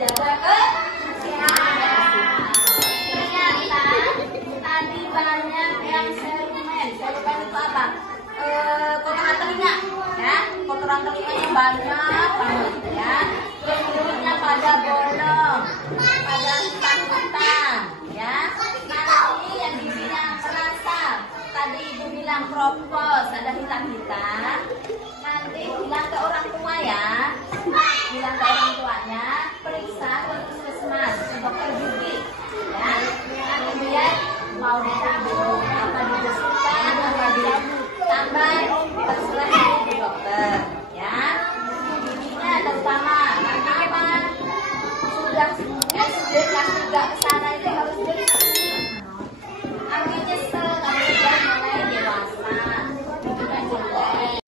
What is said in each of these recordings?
menjaga kesehatan. Ternyata tadi banyak yang serumen. Serumen itu apa? Kotoran telinga, ya. Kotoran telinganya banyak banget, ya. Terus mulutnya pada bolong, pada hitam-hitam, ya. Nanti yang giginya merasap. Tadi ibu bilang kropos, ada hitam-hitam. Nanti bilang ke orang tua, ya. Bilang ke orang tuanya, periksa ke puskesmas, ke dokter gigi, ya. Nanti dia mau dicabut, apa dibersihkan, apa ditambah, terserah ke dokter, ya. Giginya terutama, karena apa? Sudah SD kelas 3 kesana itu harus bersih. Ambil nyesel, kalau udah mulai dewasa, giginya jelek.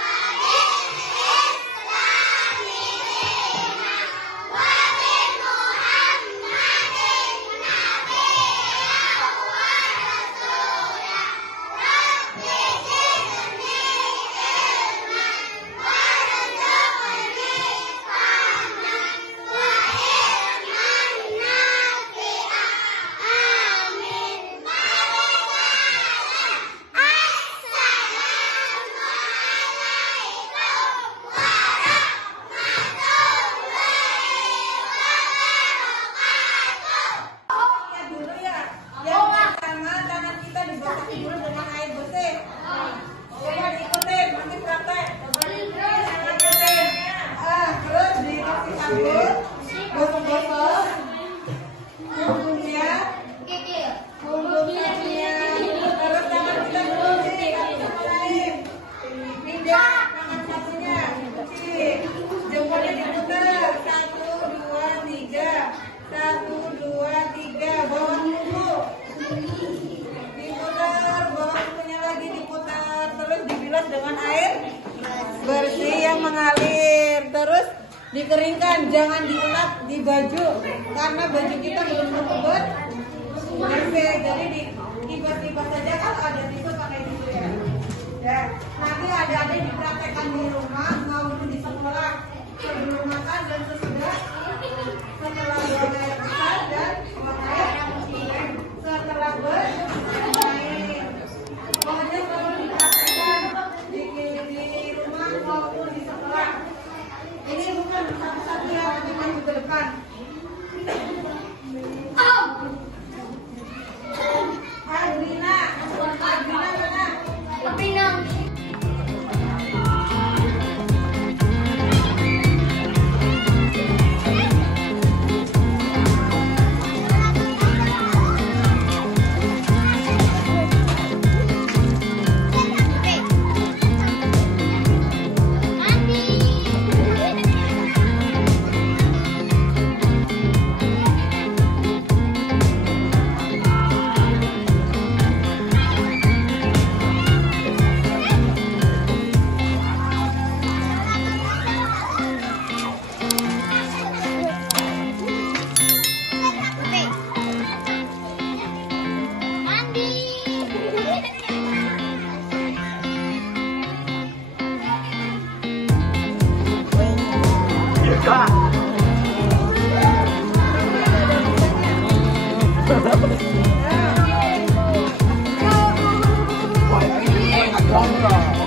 Dengan air bersih yang mengalir, terus dikeringkan, jangan diulap di baju karena baju kita belum tentu bersih, jadi dikibas-kibas saja. Kalau ada tisu pakai tisu, ya. Ya, nanti ada dipraktekkan di rumah maupun di sekolah sebelum makan dan sesudah, setelah buang air besar dan buang air setelah bermain. Pokoknya selalu dipraktekkan di rumah maupun di sekolah. Ini bukan satu-satu yang nanti maju ke depan. Adrina mana? Pinang. Longer.